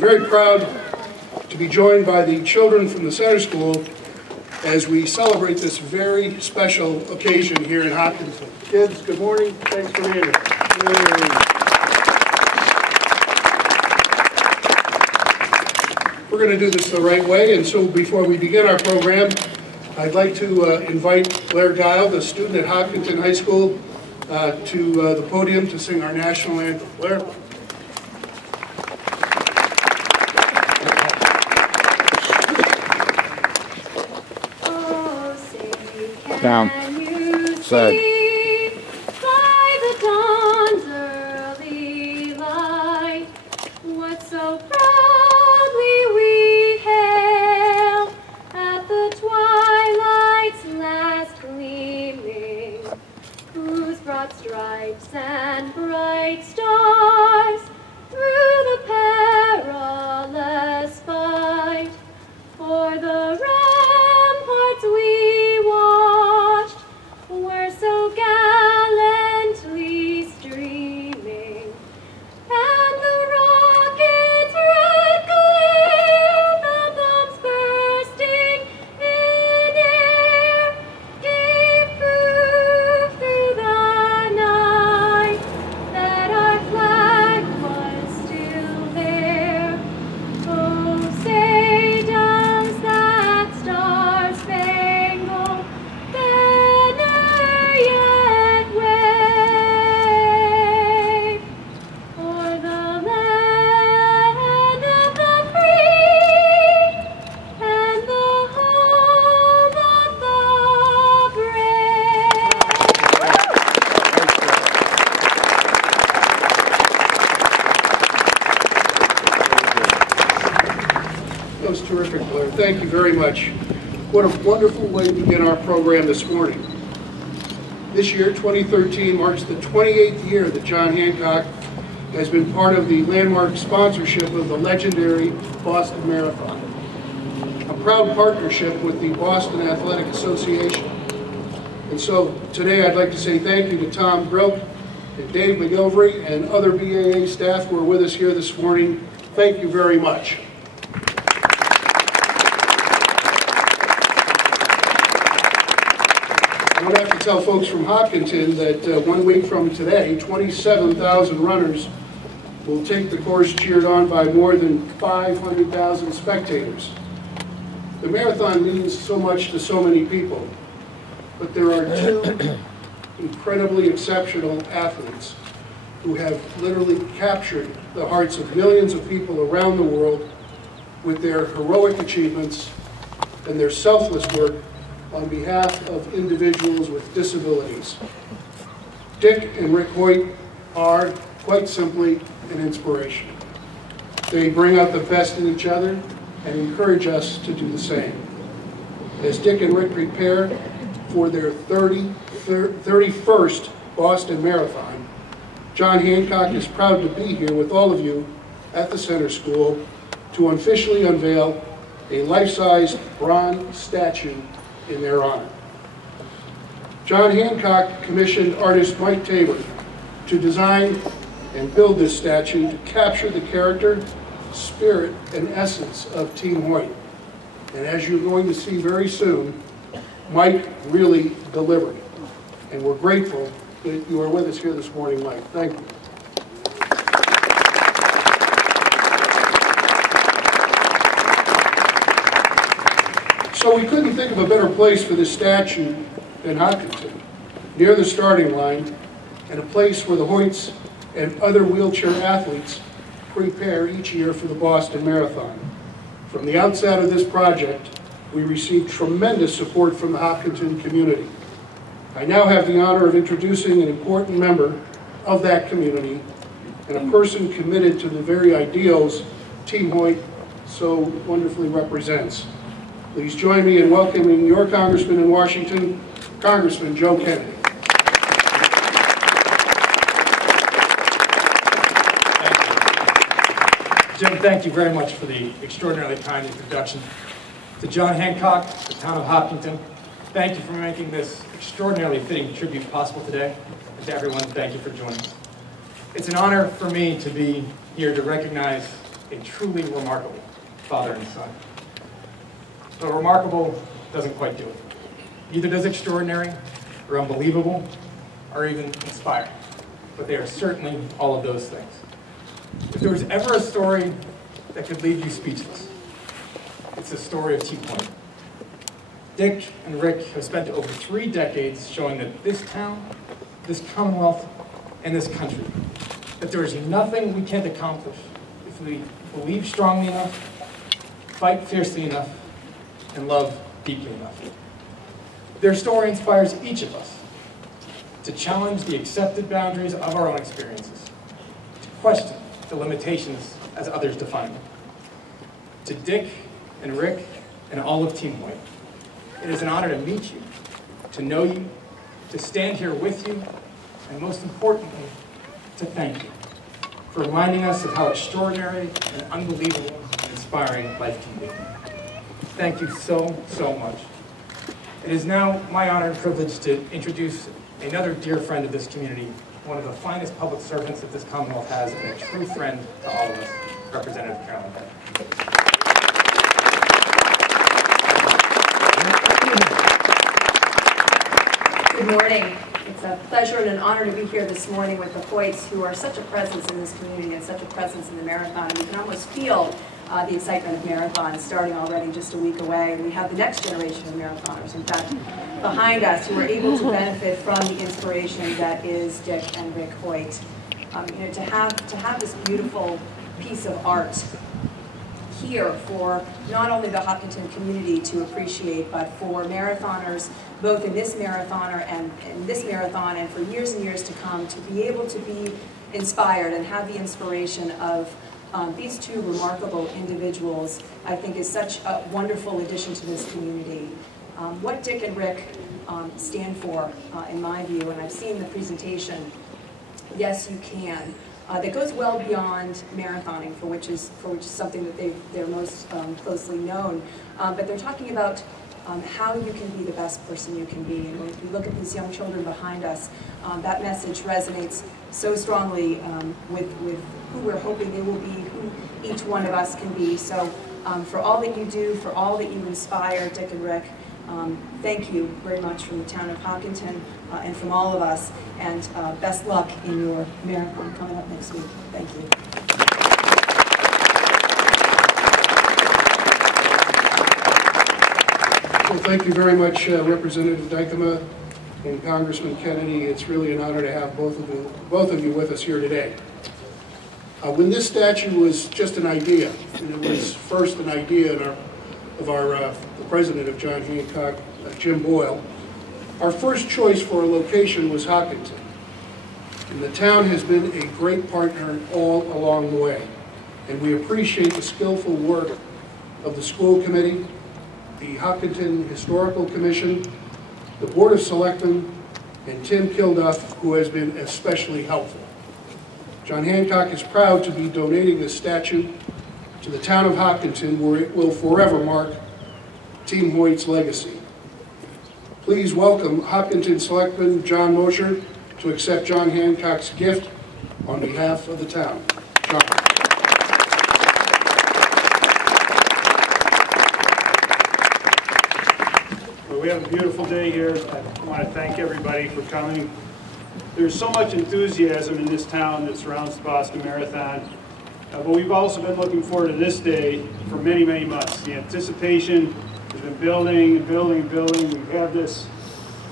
very proud to be joined by the children from the Center School as we celebrate this very special occasion here in Hopkinton. Kids, good morning. Thanks for being here. We're going to do this the right way, and so before we begin our program, I'd like to invite Blair Guile, the student at Hopkinton High School, to the podium to sing our national anthem. Blair? Down. Side. By the dawn's early light, what so proudly we hail at the twilight's last gleaming, whose broad stripes and bright stars through the perilous fight for the ramparts we watched were so gallantly streaming, and the rocket's red glare, the bombs bursting in air, gave proof through the night that our flag was still there. Oh, say does that star-spangled banner yet wave o'er the land of the free and the home of the brave? That was terrific, Blair. Thank you very much. What a wonderful way to begin our program this morning. This year, 2013, marks the 28th year that John Hancock has been part of the landmark sponsorship of the legendary Boston Marathon, a proud partnership with the Boston Athletic Association. And so today I'd like to say thank you to Tom Brilk and Dave McGilvery and other BAA staff who are with us here this morning. Thank you very much. I don't have to tell folks from Hopkinton that 1 week from today, 27,000 runners will take the course cheered on by more than 500,000 spectators. The marathon means so much to so many people, but there are two incredibly exceptional athletes who have literally captured the hearts of millions of people around the world with their heroic achievements and their selfless work on behalf of individuals with disabilities. Dick and Rick Hoyt are, quite simply, an inspiration. They bring out the best in each other and encourage us to do the same. As Dick and Rick prepare for their 31st Boston Marathon, John Hancock is proud to be here with all of you at the Center School to officially unveil a life-size bronze statue in their honor. John Hancock commissioned artist Mike Tabor to design and build this statue to capture the character, spirit, and essence of Team Hoyt. And as you're going to see very soon, Mike really delivered. And we're grateful that you are with us here this morning, Mike. Thank you. So we couldn't think of a better place for this statue than Hopkinton, near the starting line, and a place where the Hoyts and other wheelchair athletes prepare each year for the Boston Marathon. From the outset of this project, we received tremendous support from the Hopkinton community. I now have the honor of introducing an important member of that community and a person committed to the very ideals Team Hoyt so wonderfully represents. Please join me in welcoming your Congressman in Washington, Congressman Joe Kennedy. Jim, thank you very much for the extraordinarily kind introduction. To John Hancock, the town of Hopkinton, thank you for making this extraordinarily fitting tribute possible today. And to everyone, thank you for joining us. It's an honor for me to be here to recognize a truly remarkable father and son. But remarkable doesn't quite do it. Neither does extraordinary, or unbelievable, or even inspiring. But they are certainly all of those things. If there was ever a story that could leave you speechless, it's the story of Dick Hoyt. Dick and Rick have spent over 3 decades showing that this town, this Commonwealth, and this country, that there is nothing we can't accomplish if we believe strongly enough, fight fiercely enough, and love deeply enough. Their story inspires each of us to challenge the accepted boundaries of our own experiences, to question the limitations as others define them. To Dick and Rick and all of Team Hoyt, it is an honor to meet you, to know you, to stand here with you, and most importantly, to thank you for reminding us of how extraordinary and unbelievable and inspiring life can be. Thank you so, so much. It is now my honor and privilege to introduce another dear friend of this community, one of the finest public servants that this Commonwealth has, and a true friend to all of us, Representative Carolyn Beck. Good morning. It's a pleasure and an honor to be here this morning with the Hoyts, who are such a presence in this community and such a presence in the marathon. And we can almost feel the excitement of marathon starting already just a week away. And we have the next generation of marathoners, in fact, behind us, who are able to benefit from the inspiration that is Dick and Rick Hoyt. To have this beautiful piece of art here for not only the Hopkinton community to appreciate, but for marathoners, both in this marathon and for years and years to come, to be able to be inspired and have the inspiration of these two remarkable individuals, I think is such a wonderful addition to this community. What Dick and Rick stand for, in my view, and I've seen the presentation, yes, you can. That goes well beyond marathoning, for which is something that they're most closely known. But they're talking about how you can be the best person you can be. And when we look at these young children behind us, that message resonates so strongly with who we're hoping they will be, who each one of us can be. So for all that you do, for all that you inspire, Dick and Rick, thank you very much from the town of Hopkinton and from all of us, and best luck in your marathon coming up next week. Thank you. Well, thank you very much, Representative Dykema and Congressman Kennedy. It's really an honor to have both of you with us here today. When this statue was just an idea, and it was first an idea of the president of John Hancock, Jim Boyle, our first choice for a location was Hopkinton. And the town has been a great partner all along the way. And we appreciate the skillful work of the school committee, the Hopkinton Historical Commission, the Board of Selectmen, and Tim Kilduff, who has been especially helpful. John Hancock is proud to be donating this statue to the town of Hopkinton, where it will forever mark Team Hoyt's legacy. Please welcome Hopkinton Selectman John Mosher to accept John Hancock's gift on behalf of the town. John. Well, we have a beautiful day here. I want to thank everybody for coming. There's so much enthusiasm in this town that surrounds the Boston Marathon, but we've also been looking forward to this day for many, many months. The anticipation has been building and building and building.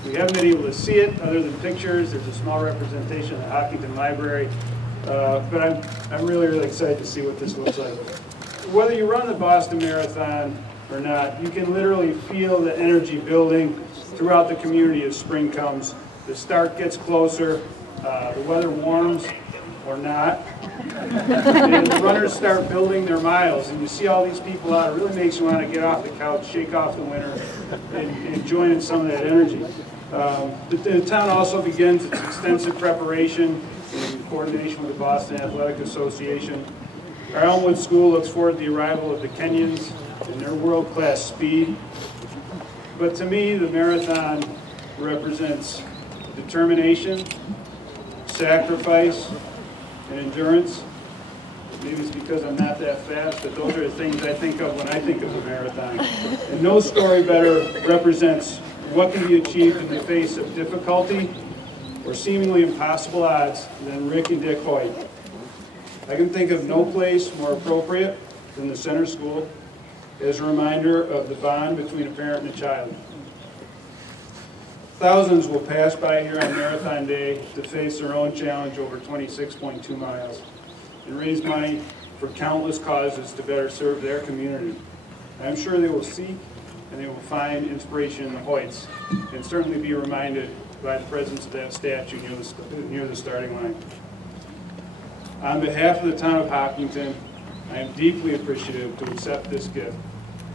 We haven't been able to see it other than pictures. There's a small representation in the Hopkinton Library, but I'm really, really excited to see what this looks like. Whether you run the Boston Marathon or not, you can literally feel the energy building throughout the community as spring comes. The start gets closer, the weather warms or not, and the runners start building their miles, and you see all these people out. It really makes you want to get off the couch, shake off the winter, and join in some of that energy. The town also begins its extensive preparation in coordination with the Boston Athletic Association. Our Elmwood School looks forward to the arrival of the Kenyans and their world-class speed. But to me, the marathon represents determination, sacrifice, and endurance. Maybe it's because I'm not that fast, but those are the things I think of when I think of a marathon. And no story better represents what can be achieved in the face of difficulty or seemingly impossible odds than Rick and Dick Hoyt. I can think of no place more appropriate than the center school as a reminder of the bond between a parent and a child. Thousands will pass by here on Marathon Day to face their own challenge over 26.2 miles and raise money for countless causes to better serve their community. I'm sure they will seek and they will find inspiration in the Hoyts and certainly be reminded by the presence of that statue near the starting line. On behalf of the town of Hopkinton, I am deeply appreciative to accept this gift,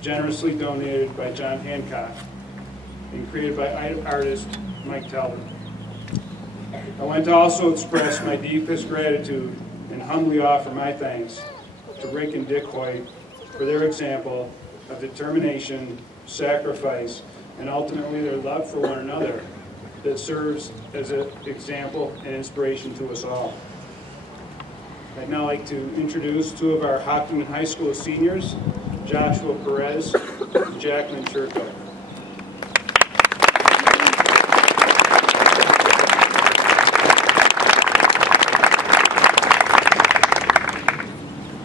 generously donated by John Hancock and created by artist Mike Talbot. I want to also express my deepest gratitude and humbly offer my thanks to Rick and Dick Hoyt for their example of determination, sacrifice, and ultimately their love for one another that serves as an example and inspiration to us all. I'd now like to introduce two of our Hopkinton High School seniors, Joshua Perez and Jacqueline Churko.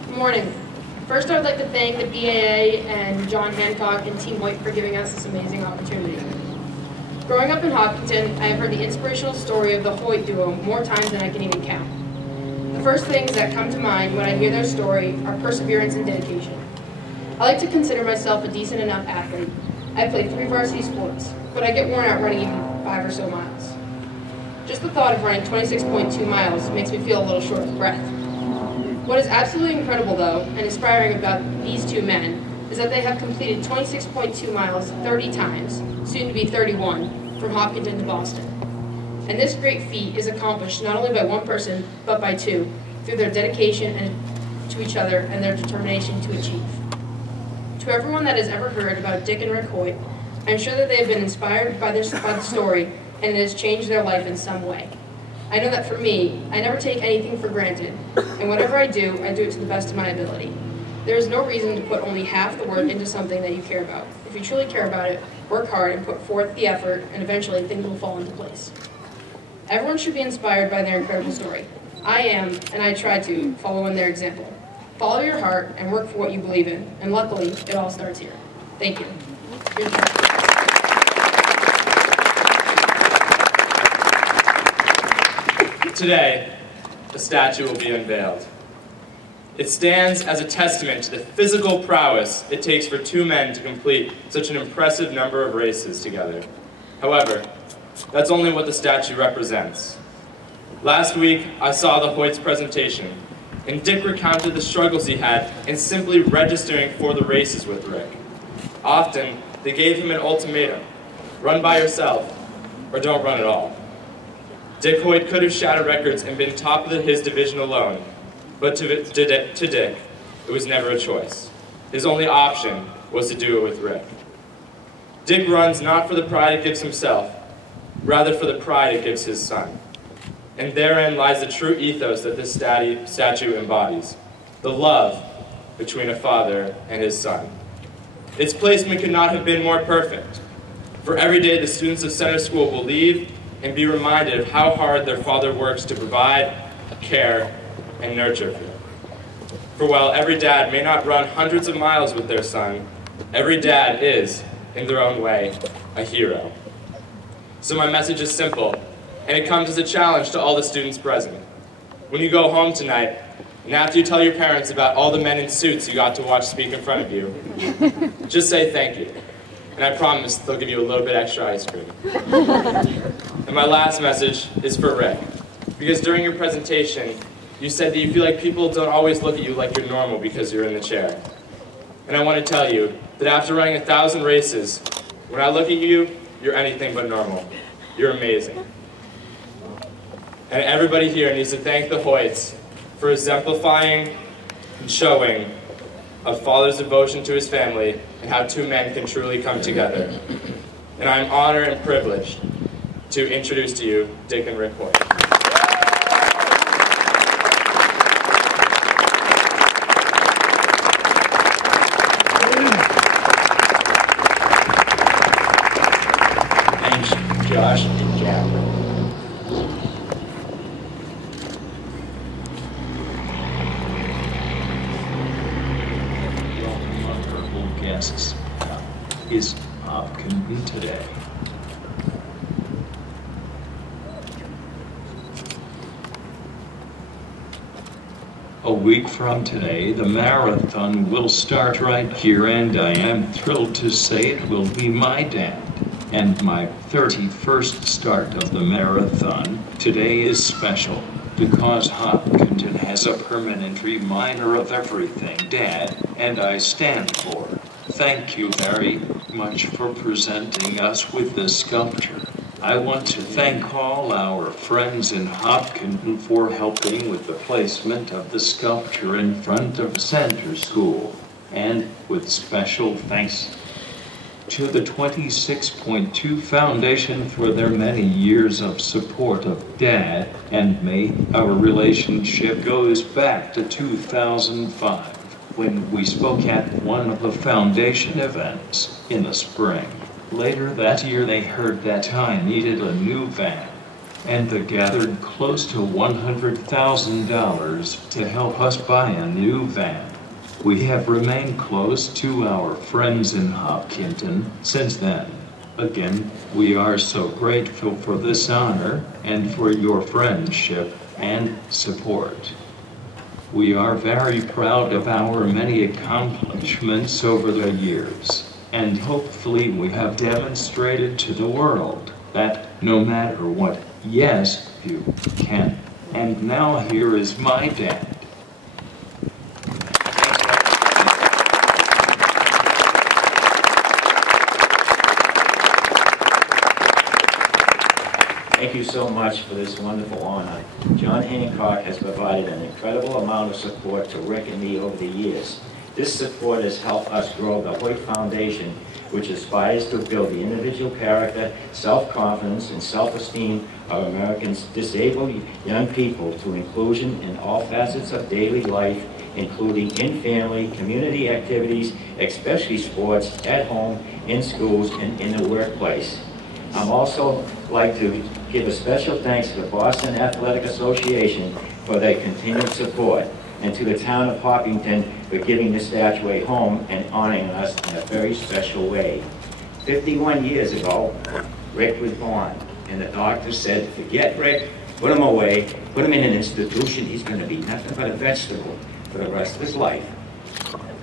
Good morning. First, I would like to thank the BAA and John Hancock and Team Hoyt for giving us this amazing opportunity. Growing up in Hopkinton, I have heard the inspirational story of the Hoyt duo more times than I can even count. The first things that come to mind when I hear their story are perseverance and dedication. I like to consider myself a decent enough athlete. I play 3 varsity sports, but I get worn out running even 5 or so miles. Just the thought of running 26.2 miles makes me feel a little short of breath. What is absolutely incredible, though, and inspiring about these two men is that they have completed 26.2 miles 30 times, soon to be 31, from Hopkinton to Boston. And this great feat is accomplished not only by one person, but by two, through their dedication to each other and their determination to achieve. To everyone that has ever heard about Dick and Rick Hoyt, I'm sure that they have been inspired by the story and it has changed their life in some way. I know that for me, I never take anything for granted, and whatever I do it to the best of my ability. There is no reason to put only half the work into something that you care about. If you truly care about it, work hard and put forth the effort, and eventually things will fall into place. Everyone should be inspired by their incredible story. I am, and I try to, follow in their example. Follow your heart and work for what you believe in, and luckily, it all starts here. Thank you. Today, a statue will be unveiled. It stands as a testament to the physical prowess it takes for two men to complete such an impressive number of races together. However, that's only what the statue represents. Last week, I saw the Hoyt's presentation, and Dick recounted the struggles he had in simply registering for the races with Rick. Often, they gave him an ultimatum: run by yourself, or don't run at all. Dick Hoyt could have shattered records and been top of his division alone, but to Dick, it was never a choice. His only option was to do it with Rick. Dick runs not for the pride it gives himself, rather for the pride it gives his son. And therein lies the true ethos that this statue embodies: the love between a father and his son. Its placement could not have been more perfect, for every day the students of Center School will leave and be reminded of how hard their father works to provide, care, and nurture for them. For while every dad may not run hundreds of miles with their son, every dad is, in their own way, a hero. So my message is simple, and it comes as a challenge to all the students present. When you go home tonight, and after you tell your parents about all the men in suits you got to watch speak in front of you, just say thank you. And I promise they'll give you a little bit extra ice cream. And my last message is for Rick, because during your presentation, you said that you feel like people don't always look at you like you're normal because you're in the chair. And I want to tell you that after running 1,000 races, when I look at you, you're anything but normal. You're amazing. And everybody here needs to thank the Hoyts for exemplifying and showing a father's devotion to his family and how two men can truly come together. And I'm honored and privileged to introduce to you Dick and Rick Hoyt. chapter. Welcome, honorable guests. Is Hopkinton today? A week from today, the marathon will start right here, and I am thrilled to say it will be my dad and my 31st start of the marathon. Today is special because Hopkinton has a permanent reminder of everything Dad and I stand for. Thank you very much for presenting us with this sculpture. I want to thank all our friends in Hopkinton for helping with the placement of the sculpture in front of Center School, and with special thanks to the 26.2 Foundation for their many years of support of Dad and me. Our relationship goes back to 2005, when we spoke at one of the foundation events in the spring. Later that year, they heard that I needed a new van, and they gathered close to $100,000 to help us buy a new van. We have remained close to our friends in Hopkinton since then. Again, we are so grateful for this honor and for your friendship and support. We are very proud of our many accomplishments over the years. And hopefully we have demonstrated to the world that no matter what, yes, you can. And now here is my dad. Thank you so much for this wonderful honor. John Hancock has provided an incredible amount of support to Rick and me over the years. This support has helped us grow the Hoyt Foundation, which aspires to build the individual character, self-confidence, and self-esteem of Americans' disabled young people through inclusion in all facets of daily life, including in family, community activities, especially sports, at home, in schools, and in the workplace. I'm also like to give a special thanks to the Boston Athletic Association for their continued support, and to the town of Hopkinton for giving this statue a home and honoring us in a very special way. 51 years ago, Rick was born, and the doctor said, forget Rick, put him away, put him in an institution, he's going to be nothing but a vegetable for the rest of his life.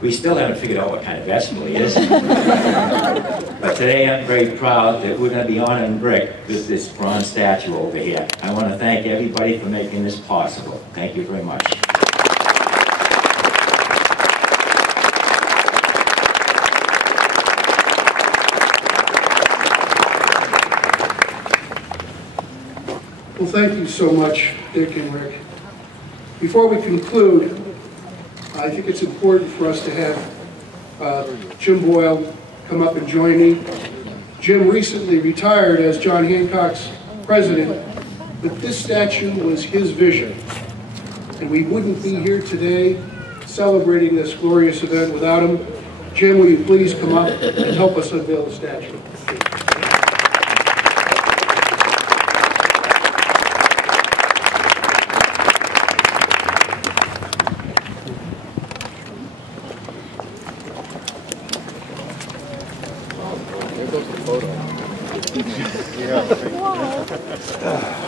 We still haven't figured out what kind of vegetable he is. But today I'm very proud that we're going to be honoring Rick with this bronze statue over here. I want to thank everybody for making this possible. Thank you very much. Well, thank you so much, Dick and Rick. Before we conclude, I think it's important for us to have Jim Boyle come up and join me. Jim recently retired as John Hancock's president, but this statue was his vision. And we wouldn't be here today celebrating this glorious event without him. Jim, will you please come up and help us unveil the statue? There goes the photo. Yeah.